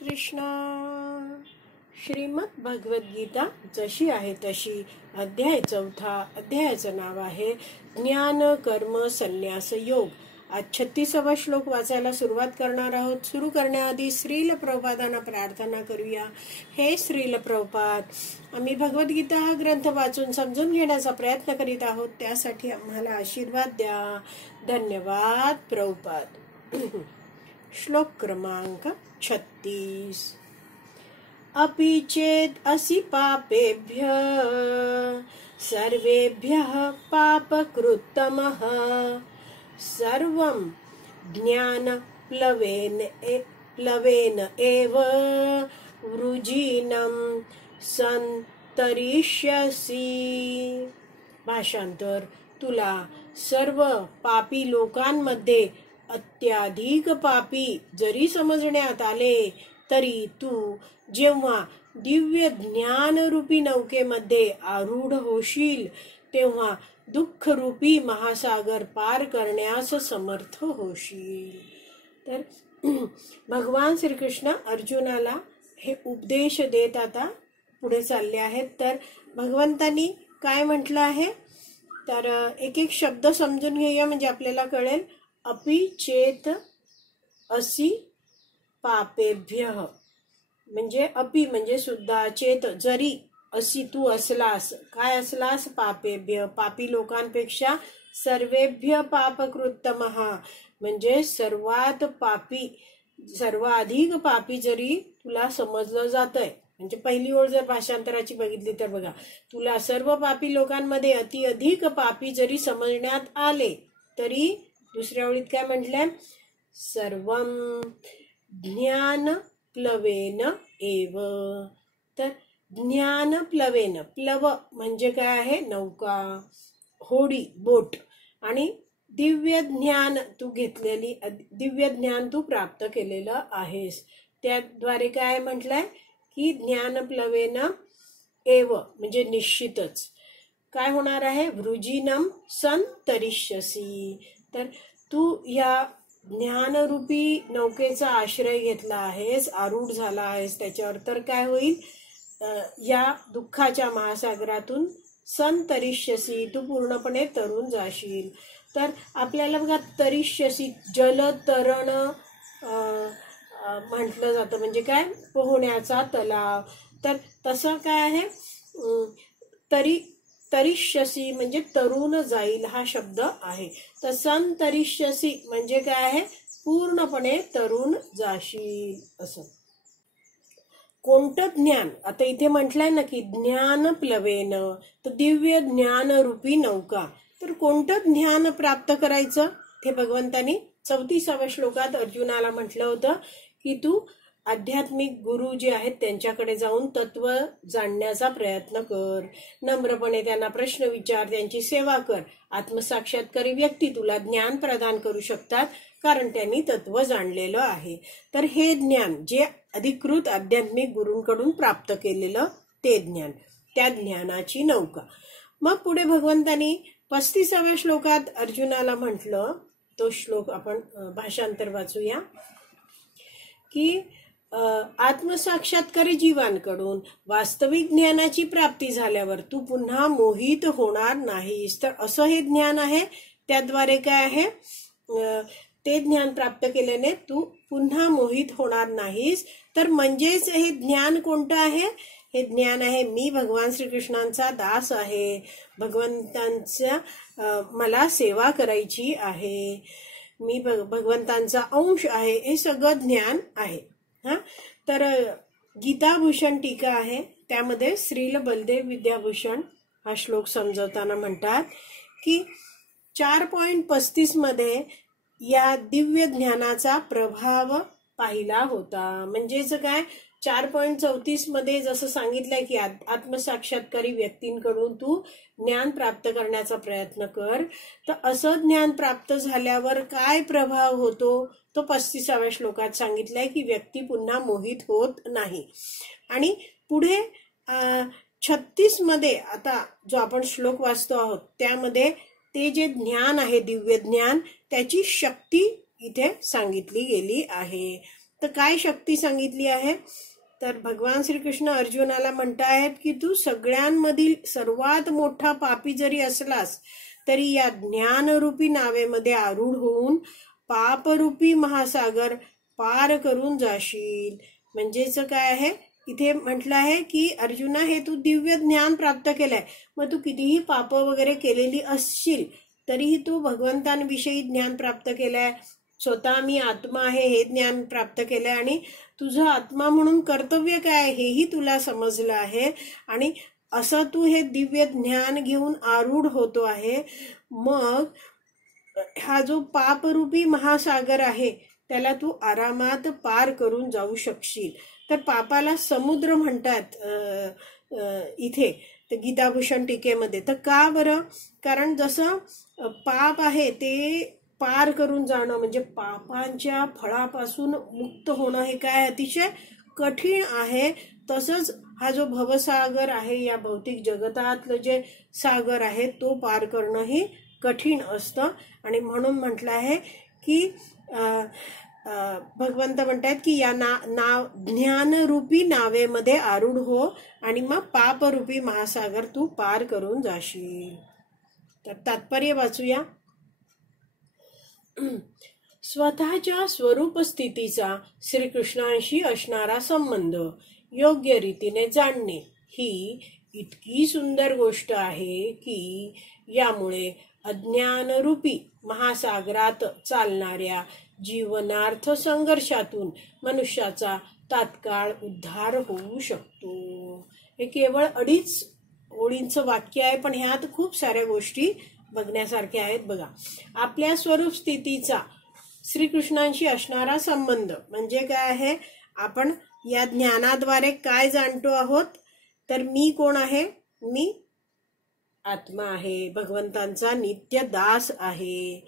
कृष्ण. श्रीमद भगवद्गीता जशी आहे तशी, अध्याय 4. अध्यायाचं नाव आहे ज्ञान कर्म संन्यास योग. आज 36वा श्लोक वाचायला सुरुवात करणार आहोत. सुरू करण्याआधी श्रील प्रभुपादांना प्रार्थना करूया. हे श्रील प्रभुपाद, आम्ही भगवद्गीता हा ग्रंथ वाचून समजून घेण्याचा प्रयत्न करीत आहोत, त्यासाठी आम्हाला आशीर्वाद द्या. धन्यवाद प्रभुपाद. श्लोक क्रमांक 36. अपि चेत् असि पापेभ्यः सर्वेभ्यः पापकृत्तमः सर्वं ज्ञानप्लवेन एव वृजिनं संतरिष्यसि. भाषांतर: तुला सर्व पापी लोकांमध्ये अत्याधिक पापी जरी समजण्यात आले तरी तू जेव्हा दिव्य ज्ञान रूपी नौकेमध्ये आरूढ होशील तेव्हा दुःख रूपी महासागर पार करण्यास समर्थ होशील. तर भगवान श्रीकृष्ण अर्जुनाला हे उपदेश देत आता पुढे चालले आहेत. तर भगवंतांनी काय म्हटलं आहे, तर एक एक शब्द समजून घेऊया म्हणजे आपल्याला कळेल. अपि चेत असि पापेभ्यः म्हणजे अपि म्हणजे सुद्धा, चेत जरी, असी तू असलास, काय असलास, पापेभ्य पापी लोकांपेक्षा, सर्वेभ्य पापकृत्तमः म्हणजे सर्वात पापी, सर्वाधिक पापी जरी तुला समजलं जातंय. म्हणजे पहिली ओळ जर भाषांतराची बघितली तर बघा, तुला सर्व पापी लोकांमध्ये अति अधिक पापी जरी समजण्यात आले तरी दुसऱ्या ओळीत काय म्हटलंय, सर्वं ज्ञान प्लवेन एव. तर ज्ञान प्लवेन, प्लव म्हणजे काय आहे, नौका, होडी, बोट. आणि दिव्य ज्ञान तू घेतलेली, दिव्य ज्ञान तू प्राप्त केलेलं आहेस. त्याद्वारे काय म्हटलंय की ज्ञान प्लवेन एव म्हणजे निश्चितच काय होणार आहे, वृजिनम संतरिष्यसि. तर तू या ज्ञानरूपी नौकेचा आश्रय घेतला आहेस, आरूढ झाला आहेस त्याच्यावर, तर काय होईल, या दुःखाच्या महासागरातून संतरिष्यसि तू पूर्णपणे तरून जाशील. तर आपल्याला बघा तरिष्यसि जलतरण म्हटलं जातं, म्हणजे काय, पोहण्याचा तलाव. तर तसं काय आहे, तरिष्यसि म्हणजे तरुण जाईल हा शब्द आहे. तर संतरिष्यसि म्हणजे काय आहे, पूर्णपणे तरुण जाशील असं. कोणतं ज्ञान, आता इथे म्हटलंय ना की ज्ञान प्लवेन, तर दिव्य ज्ञान रूपी नौका. तर कोणतं ज्ञान प्राप्त करायचं ते भगवंतानी 34व्या श्लोकात अर्जुनाला म्हटलं होतं की तू आध्यात्मिक गुरु जे आहेत त्यांच्याकडे जाऊन तत्व जाणण्याचा प्रयत्न कर, नम्रपणे त्यांना प्रश्न विचार, त्यांची सेवा कर. आत्मसाक्षात्कारी व्यक्ती तुला ज्ञान प्रदान करू शकतात कारण त्यांनी तत्व जाणलेलं आहे. तर हे ज्ञान जे अधिकृत आध्यात्मिक गुरूंकडून प्राप्त केलेलं ते ज्ञान, त्या ज्ञानाची नौका. मग पुढे भगवंतानी 35व्या श्लोकात अर्जुनाला म्हटलं, तो श्लोक आपण भाषांतर वाचूया की आत्मसाक्षात्कारी जीवांकडून वास्तविक ज्ञानाची प्राप्ती झाल्यावर तू पुन्हा मोहित होणार नाहीस. तर असं हे ज्ञान आहे, त्याद्वारे काय आहे, ते ज्ञान प्राप्त केल्याने तू पुन्हा मोहित होणार नाहीस. तर म्हणजेच हे ज्ञान कोणतं आहे, हे ज्ञान आहे मी भगवान श्रीकृष्णांचा दास आहे, भगवंतांच्या मला सेवा करायची आहे, मी भगवंतांचा अंश आहे, हे सगळं ज्ञान आहे. तर गीताभूषण टीका आहे, त्यामध्ये श्रील बलदेव विद्याभूषण हा श्लोक समजवताना म्हणतात की 4.35 मध्ये या दिव्य ज्ञानाचा प्रभाव पाहिला होता. म्हणजेच काय, 4.34 मध्ये जसं सांगितलंय की आत्मसाक्षात्कारी व्यक्तींकडून तू ज्ञान प्राप्त करण्याचा प्रयत्न कर, तर असं ज्ञान प्राप्त झाल्यावर काय प्रभाव होतो तो 35व्या श्लोकात सांगितलंय की व्यक्ती पुन्हा मोहित होत नाही. आणि पुढे 36 मध्ये आता जो आपण श्लोक वाचतो आहोत त्यामध्ये ते जे ज्ञान आहे दिव्य ज्ञान, त्याची शक्ती इथे सांगितली गेली आहे. तर काय शक्ती सांगितली आहे? तर भगवान श्रीकृष्ण अर्जुनाला म्हणतायत की तू सगळ्यांमधील सर्वात मोठा पापी जरी असलास तरी या ज्ञानरूपी नावेमध्ये आरूढ होऊन पापरूपी महासागर पार करून जाशील. म्हणजेच काय आहे, इथे म्हटलं आहे की अर्जुना, हे तू दिव्य ज्ञान प्राप्त केलंय, मग तू कितीही पाप वगैरे केलेली असशील तरीही तू भगवंतांविषयी ज्ञान प्राप्त केलंय. स्वतः मी आत्मा आहे हे ज्ञान प्राप्त केलंय आणि तुझं आत्मा म्हणून कर्तव्य काय आहे हेही तुला समजलं आहे. आणि असं तू हे दिव्य ज्ञान घेऊन आरूढ होतो आहे. मग हा जो पापरूपी महासागर आहे त्याला तू आरामात पार करून जाऊ शकशील. तर पापाला समुद्र म्हणतात इथे तर गीताभूषण टीकेमध्ये. तर का बरं? कारण जसं पाप आहे ते पार करून जाणं म्हणजे पापांच्या फळापासून मुक्त होणं हे काय अतिशय कठीण आहे, तसंच हा जो भवसागर आहे, या भौतिक जगतातलं जे सागर आहे तो पार करणं ही कठीण असतं. आणि म्हणून म्हटलं आहे की भगवंत म्हणतात की या ज्ञानरूपी नावेमध्ये आरूढ हो आणि मग पापरूपी महासागर तू पार करून जाशील. तर तात्पर्य वाचूया. स्वतःच्या स्वरूप स्थितीचा श्रीकृष्णांशी असणारा संबंध योग्य रीतीने जाणणे ही इतकी सुंदर गोष्ट आहे की यामुळे अज्ञानरूपी महासागरात चालणाऱ्या जीवनार्थ संघर्षातून मनुष्याचा तात्काळ उद्धार होऊ शकतो. हे केवळ 2.5 ओळींचं वाक्य आहे, पण ह्यात खूप साऱ्या गोष्टी बघण्यासारख्या आहेत. बघा, आपल्या स्वरूप स्थितीचा श्रीकृष्णांशी असणारा संबंध म्हणजे काय आहे? आपण या ज्ञानाद्वारे काय जाणतो आहोत? तर मी कोण आहे? मी आत्मा आहे, भगवंतांचा नित्य दास आहे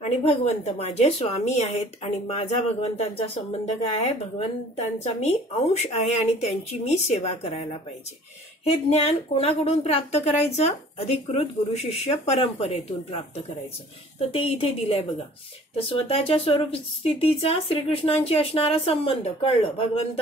आणि भगवंत माझे स्वामी आहेत आणि माझा भगवंतांचा संबंध काय आहे? भगवंतांचा मी अंश आहे आणि त्यांची मी सेवा करायला पाहिजे. हे ज्ञान कोणाकडून प्राप्त करायचं? अधिकृत गुरु शिष्य परंपरेतून प्राप्त करायचं. तर ते इथे दिलंय बघा. तर स्वतःच्या स्वरूप स्थितीचा श्रीकृष्णांशी असणारा संबंध कळलं, भगवंत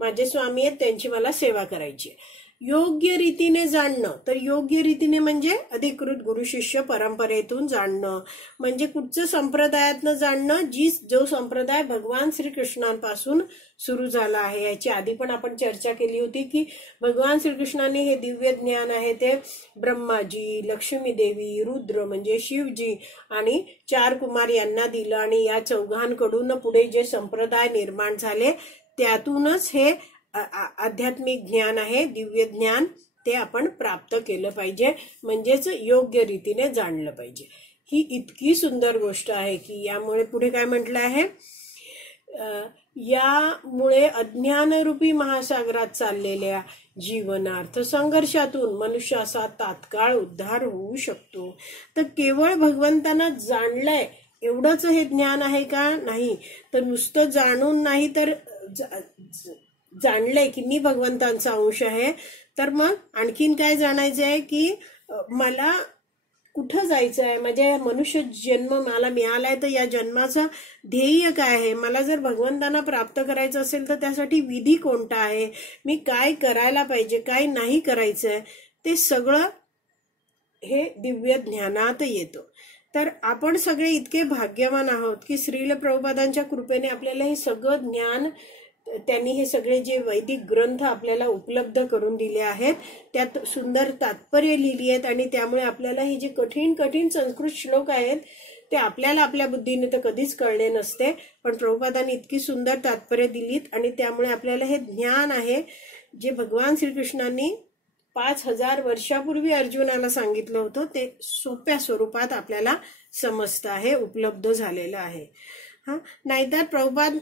माझे स्वामी आहेत, त्यांची मला सेवा करायची. योग्य रीतीने जाणणं, तर योग्य रीतीने म्हणजे अधिकृत गुरु शिष्य परंपरेतून जाणणं म्हणजे कुठचं संप्रदायातनं जाणणं, जो संप्रदाय भगवान श्रीकृष्णांपासून सुरू झाला आहे. याची आधी पण आपण चर्चा केली होती की भगवान श्रीकृष्णांनी हे दिव्य ज्ञान आहे ते ब्रह्माजी, लक्ष्मी देवी, रुद्र म्हणजे शिवजी आणि 4 कुमार यांना दिलं आणि या चौघांकडून पुढे जे संप्रदाय निर्माण झाले त्यातूनच हे आध्यात्मिक ज्ञान आहे, दिव्य ज्ञान, ते आपण प्राप्त केलं पाहिजे. म्हणजेच योग्य रीतीने जाणलं पाहिजे. ही इतकी सुंदर गोष्ट आहे की यामुळे पुढे काय म्हटलं आहे? यामुळे अज्ञानरूपी महासागरात चाललेल्या जीवनार्थ संघर्षातून मनुष्याचा तात्काळ उद्धार होऊ शकतो. तर केवळ भगवंतांना जाणलंय एवढंच हे ज्ञान आहे का? नाही. तर नुसतं जाणून नाही, तर जाणलंय की मी भगवंतांचा अंश आहे, तर मग आणखीन काय जाणायचं आहे की मला कुठं जायचं आहे, म्हणजे मनुष्य जन्म मला मिळालाय तर या जन्माचं ध्येय काय आहे, मला जर भगवंतांना प्राप्त करायचं असेल तर त्यासाठी विधी कोणता आहे, मी काय करायला पाहिजे, काय नाही करायचंय, ते सगळं हे दिव्य ज्ञानात येतं. तर आपण सगळे इतके भाग्यवान आहोत की श्रील प्रभुपादांच्या कृपेने आपल्याला हे सगळं ज्ञान, त्यांनी हे सगळे जे वैदिक ग्रंथ आपल्याला उपलब्ध करून दिले आहेत त्यात सुंदर तात्पर्य लिहिली आहेत आणि त्यामुळे आपल्याला हे जे कठीण कठीण संस्कृत श्लोक आहेत ते आपल्याला आपल्या बुद्धीने तर कधीच कळले नसते, पण प्रभुपादांनी इतकी सुंदर तात्पर्य दिलीत आणि त्यामुळे आपल्याला हे ज्ञान आहे जे भगवान श्रीकृष्णांनी 5000 वर्षापूर्वी अर्जुनाला सांगितलं होतं ते सोप्या स्वरूपात आपल्याला समजतं आहे, उपलब्ध झालेलं आहे. नाहीतर प्रभुपाद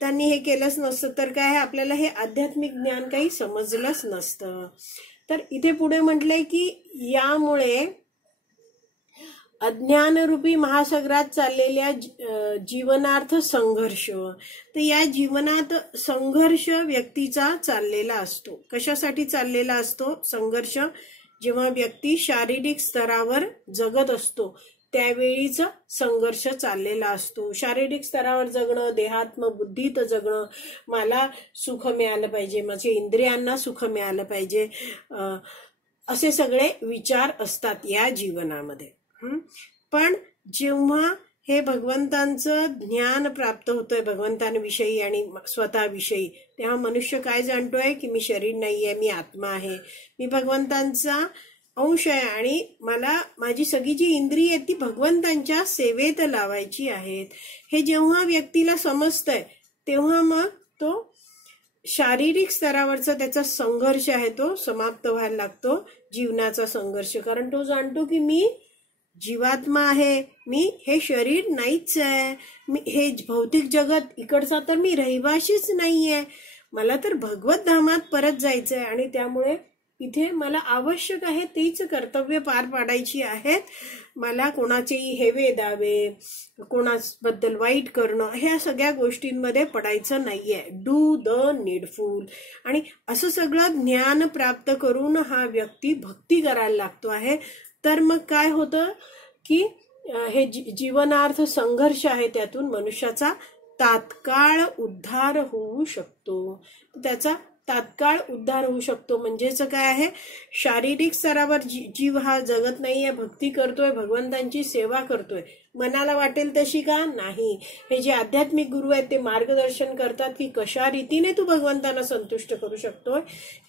त्यांनी हे केलंच नसतं तर काय आपल्याला हे आध्यात्मिक ज्ञान काही समजलंच नसतं. तर इथे पुढे म्हटलंय की यामुळे अज्ञानरूपी महासागरात चाललेल्या जीवनार्थ संघर्ष, तर या जीवनात संघर्ष व्यक्तीचा चाललेला असतो. कशासाठी चाललेला असतो संघर्ष? जेव्हा व्यक्ती शारीरिक स्तरावर जगत असतो त्यावेळीच संघर्ष चाललेला असतो. शारीरिक स्तरावर जगणं, देहात्म बुद्धीत जगणं, मला सुख मिळालं पाहिजे, माझ्या इंद्रियांना सुख मिळालं पाहिजे, असे सगळे विचार असतात या जीवनामध्ये. पण जेव्हा हे भगवंतांचं ज्ञान प्राप्त होतंय भगवंतांविषयी आणि स्वतःविषयी, तेव्हा मनुष्य काय जाणतोय की मी शरीर नाहीये, मी आत्मा आहे, मी भगवंतांचा अंश आहे आणि मला माझी सगळी जी इंद्रिय आहेत ती भगवंतांच्या सेवेत लावायची आहेत. हे जेव्हा व्यक्तीला समजतंय तेव्हा मग तो शारीरिक स्तरावरचा त्याचा संघर्ष आहे तो समाप्त व्हायला लागतो, जीवनाचा संघर्ष. कारण तो जाणतो की मी जीवात्मा आहे, मी हे शरीर नाहीच आहे, मी हे भौतिक जगत इकडचा तर मी रहिवाशीच नाहीये, मला तर भगवत धामात परत जायचंय आणि त्यामुळे इथे मला आवश्यक आहे तीच कर्तव्य पार पाडायची आहेत. मला कोणाचेही हेवे दावे, कोणाबद्दल वाईट करणं, ह्या सगळ्या गोष्टींमध्ये पडायचं नाहीये. Do the needful. आणि असं सगळं ज्ञान प्राप्त करून हा व्यक्ती भक्ती करायला लागतो आहे. तर मग काय होतं की हे जीवनार्थ संघर्ष आहे त्यातून मनुष्याचा तात्काळ उद्धार होऊ शकतो. त्याचा तात्काळ उद्धार होऊ शकतो. म्हणजेच काय आहे, शारीरिक स्तरावर जीव हा जगत नाहीये, भक्ती करतोय, भगवंतांची सेवा करतोय, मनाला वाटेल तशी का नाही. हे जे आध्यात्मिक गुरु आहेत ते मार्गदर्शन करतात की कशा रीतीने तू भगवंतांना संतुष्ट करू शकतोय,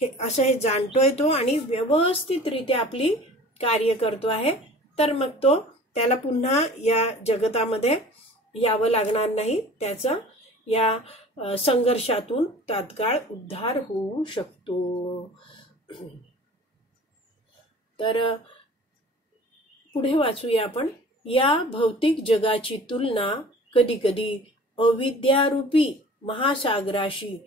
हे असं हे जाणतोय तो आणि व्यवस्थितरित्या आपली कार्य करतो आहे. तर मग तो त्याला पुन्हा या जगतामध्ये यावं लागणार नाही, त्याचा या संघर्षातून तात्काळ उद्धार होऊ शकतो. तर पुढे वाचूया आपण. या भौतिक जगाची तुलना कधी कधी अविद्यारूपी महासागराशी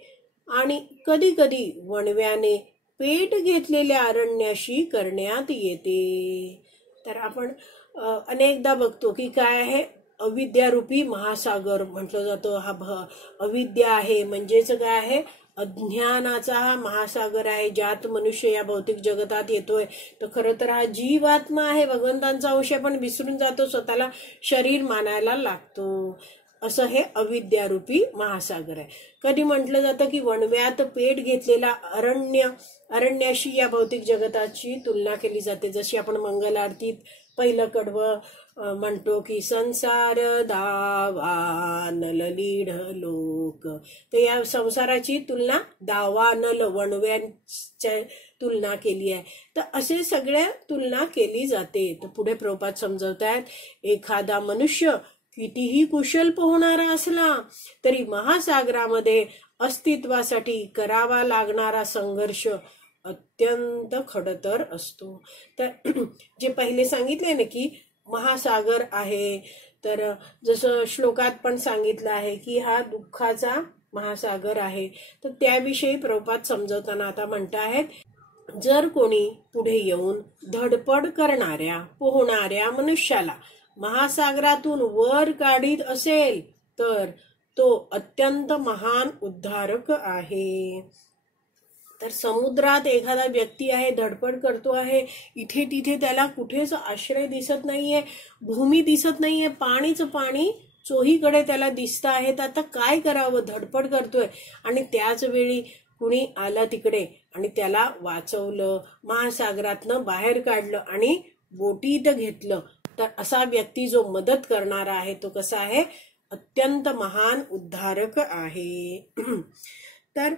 आणि कधी कधी वणव्याने पेट घेतलेल्या अरण्याशी करण्यात येते. तर आपण अनेकदा बघतो की काय आहे, अविद्यारूपी महासागर म्हटलं जातं. हा अविद्या आहे म्हणजेच काय आहे, अज्ञानाचा हा महासागर आहे, ज्यात मनुष्य या भौतिक जगतात येतोय. तर खरं तर हा जीवात्मा आहे, भगवंतांचा अंश, पण विसरून जातो, स्वतःला शरीर मानायला लागतो. असं हे अविद्यारूपी महासागर आहे. कधी म्हटलं जातं की वणव्यात पेट घेतलेला अरण्याशी या भौतिक जगताची तुलना केली जाते. जशी आपण मंगल आरतीत पहिलं कडवं म्हणतो की संसार दावानल लीढ लोक. तर या संसाराची तुलना दावानल वणव्यांच्या तुलना केली आहे. तर असे सगळ्या तुलना केली जाते. तर पुढे प्रभुपाद समजवतायत, एखादा मनुष्य कितीही कुशल पोहणारा असला तरी महासागरामध्ये अस्तित्वासाठी करावा लागणारा संघर्ष अत्यंत खडतर असतो. तर जे पहिले सांगितले ना की महासागर आहे, तर जसं श्लोकात पण सांगितलं आहे की हा दुःखाचा महासागर आहे. तर त्याविषयी प्रभुपाद समजवताना आता म्हणतायत, जर कोणी पुढे येऊन धडपड करणाऱ्या पोहणाऱ्या मनुष्याला महासागरातून वर काढीत असेल तर तो अत्यंत महान उद्धारक आहे. तर समुद्रात एखादा व्यक्ती आहे, धडपड करतो आहे, इथे तिथे त्याला कुठेच आश्रय दिसत नाहीये, भूमी दिसत नाहीये, पाणीच पाणी चोहीकडे त्याला दिसत आहे. तर आता काय करावं, धडपड करतोय आणि त्याच वेळी कुणी आला तिकडे आणि त्याला वाचवलं, महासागरातनं बाहेर काढलं आणि बोटीत घेतलं. तर असा व्यक्ती जो मदत करणारा आहे तो कसा आहे, अत्यंत महान उद्धारक आहे. तर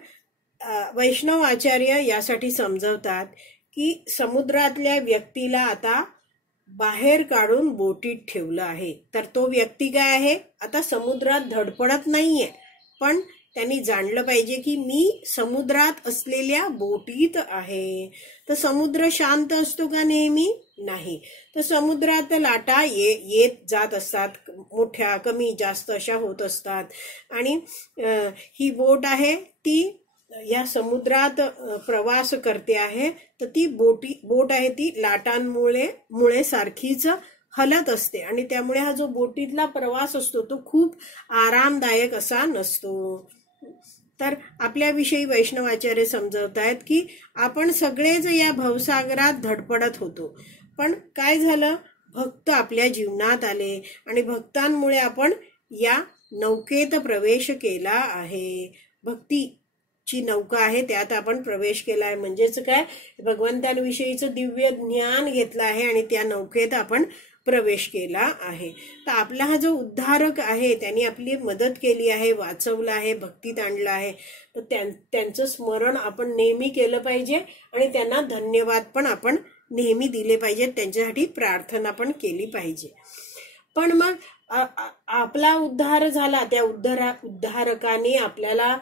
वैष्णव आचार्य यासाठी समजवतात की समुद्रातल्या व्यक्तीला आता बाहेर काढून बोटीत ठेवलं आहे. तर तो व्यक्ती काय आहे, आता समुद्रात धडपडत नाहीये, पण त्यांनी जाणलं पाहिजे की मी समुद्रात असलेल्या बोटीत आहे. तर समुद्र शांत असतो का नेहमी? नाही. तर समुद्रात लाटा येत जात असतात, मोठ्या कमी जास्त अशा होत असतात. आणि ही बोट आहे ती या समुद्रात प्रवास करते आहे. तर ती बोट आहे ती लाटांमुळे सारखीच हलत असते आणि त्यामुळे हा जो बोटीतला प्रवास असतो तो खूप आरामदायक असा नसतो. तर आपल्याविषयी वैष्णवाचार्य समजवतायत की आपण सगळेच या भवसागरात धडपडत होतो, पण काय झालं, भक्त आपल्या जीवनात आले आणि भक्तांमुळे आपण या नौकेत प्रवेश केला आहे. भक्तीची नौका आहे, त्यात आपण प्रवेश केला आहे. म्हणजेच काय, भगवंतांविषयीचं दिव्य ज्ञान घेतलं आहे आणि त्या नौकेत आपण प्रवेश केला आहे. तर आपला हा जो उद्धारक आहे त्यांनी आपली मदत केली आहे, वाचवलं आहे, भक्तीत आणलं आहे. तर त्यांचं स्मरण आपण नेहमी केलं पाहिजे आणि त्यांना धन्यवाद पण आपण नेहमी दिले पाहिजेत, त्यांच्यासाठी प्रार्थना पण केली पाहिजे. पण मग आपला उद्धार झाला, त्या उद्धारकाने आपल्याला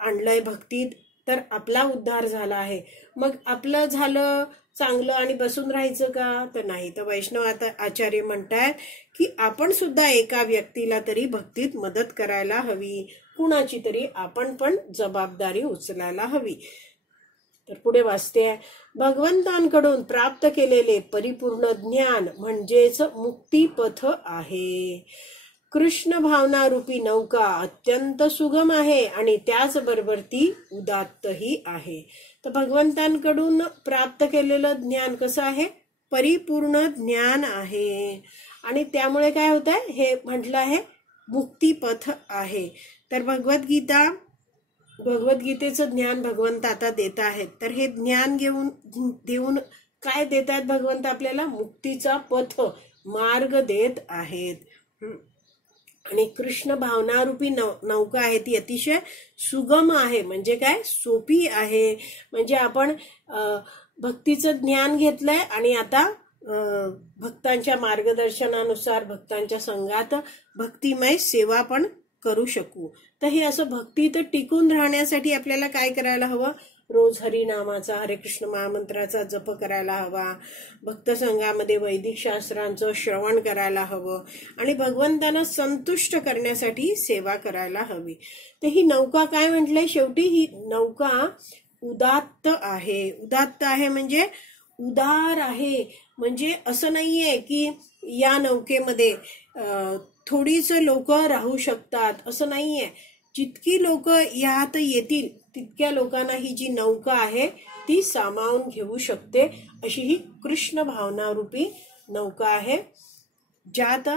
आणलंय भक्तीत, तर आपला उद्धार झाला आहे. मग आपलं झालं चांगलं आणि बसून राहायचं का? तर नाही. तर वैष्णव आता आचार्य म्हणतायत की आपण सुद्धा एका व्यक्तीला तरी भक्तीत मदत करायला हवी, कुणाची तरी आपण पण जबाबदारी उचलायला हवी. तर पुढे वाचते आहे, भगवंतांकडून प्राप्त केलेले परिपूर्ण ज्ञान म्हणजेच मुक्तीपथ आहे. कृष्ण भावना रूपी नौका अत्यंत सुगम आहे आणि त्याचबरोबर ती उदात्तही आहे. तर भगवंतांकडून प्राप्त केलेलं ज्ञान कसं आहे? परिपूर्ण ज्ञान आहे आणि त्यामुळे काय होत आहे? हे म्हटलं आहे मुक्तीपथ आहे. तर भगवद्गीतेचं ज्ञान भगवंत आता देत आहेत. तर हे ज्ञान देऊन काय देत आहेत भगवंत आपल्याला? मुक्तीचा पथ, मार्ग देत आहेत. आणि कृष्ण भावनारूपी नौका आहे ती अतिशय सुगम आहे. म्हणजे काय? सोपी आहे. म्हणजे आपण भक्तीचं ज्ञान घेतलंय आणि आता भक्तांच्या मार्गदर्शनानुसार भक्तांच्या संघात भक्तिमय सेवा पण करू शकू. तर हे असं भक्तीत टिकून राहण्यासाठी आपल्याला काय करायला हवं? रोज हरिनामाचा, हरे कृष्ण महामंत्राचा जप करायला हवा, भक्त संघामध्ये वैदिक शास्त्रांचं श्रवण करायला हवं आणि भगवंतांना संतुष्ट करण्यासाठी सेवा करायला हवी. तर ही नौका काय म्हटलंय शेवटी? ही नौका उदात्त आहे. उदात्त आहे म्हणजे उदार आहे. म्हणजे असं नाहीये की या नौकेमध्ये थोडीच लोक राहू शकतात, असं नाहीये. जितकी लोक यात येतील तितक्या लोकांना ही जी नौका आहे ती सामावून घेऊ शकते. अशी ही कृष्ण भावनारूपी नौका आहे, ज्यात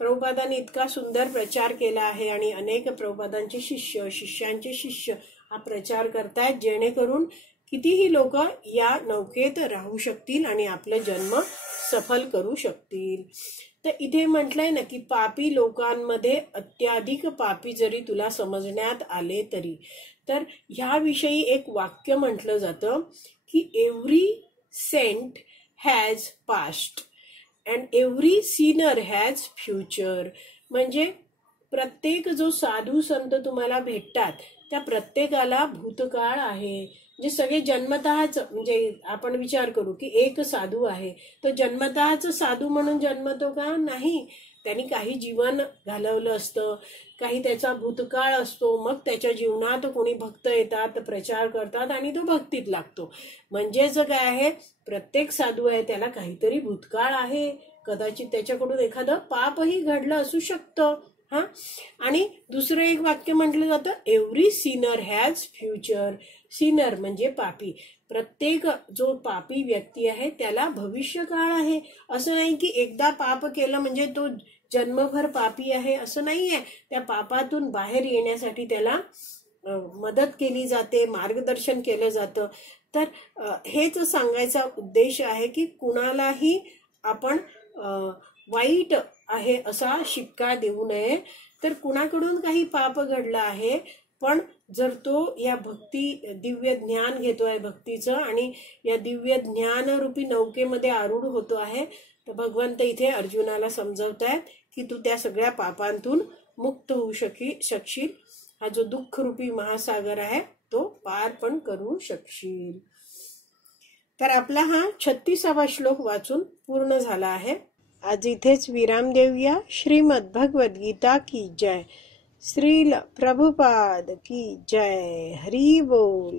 प्रभुपादांनी इतका सुंदर प्रचार केला आहे आणि अनेक प्रभुपादांचे शिष्यांचे शिष्य हा प्रचार करतायत, जेणेकरून कितीही लोक या नौकेत राहू शकतील आणि आपले जन्म सफल करू शकतील. तर इथे म्हटलंय ना की पापी लोकांमध्ये अत्याधिक पापी जरी तुला समजण्यात आले तरी. तर ह्याविषयी एक वाक्य म्हटलं जातं की every saint has past and every sinner has future. म्हणजे प्रत्येक जो साधू संत तुम्हाला भेटतात त्या प्रत्येकाला भूतकाळ आहे. म्हणजे सगळे जन्मतःच, म्हणजे आपण विचार करू की एक साधू आहे, तो जन्मतःच साधू म्हणून जन्मतो का? नाही. त्यांनी काही जीवन घालवलं असतं, काही त्याचा भूतकाळ असतो, मग त्याच्या जीवनात कोणी भक्त येतात, प्रचार करतात आणि तो भक्तीत लागतो. म्हणजेच काय आहे, प्रत्येक साधू आहे त्याला काहीतरी भूतकाळ आहे, कदाचित त्याच्याकडून एखादं पापही घडलं असू शकतं. आणि दुसरं एक वाक्य म्हटलं जातं every sinner has future. Sinner म्हणजे पापी. प्रत्येक जो पापी व्यक्ती आहे त्याला भविष्यकाळ आहे. असं नाही की एकदा पाप केलं म्हणजे तो जन्मभर पापी आहे, असं नाहीये. त्या पापातून बाहेर येण्यासाठी त्याला मदत केली जाते, मार्गदर्शन केलं जातं. तर हेच सांगायचा उद्देश आहे की कुणालाही आपण वाईट आहे असा शिक्का देऊ नये. तर कुणाकडून काही पाप घडलं आहे, पण जर तो या दिव्य ज्ञान घेतोय भक्तीचं आणि या दिव्य ज्ञान रूपी नौकेमध्ये आरूढ होतो आहे, तर भगवंत इथे अर्जुनाला समजवतायत की तू त्या सगळ्या पापांतून मुक्त होऊ शकशील. हा जो दुःख रूपी महासागर आहे तो पार पण करू शकशील. तर आपला हा 36वा श्लोक वाचून पूर्ण झाला आहे. आज इथेच विराम देऊया. श्रीमद भगवद गीता की जय. श्रील प्रभुपाद की जय. हरी बोल.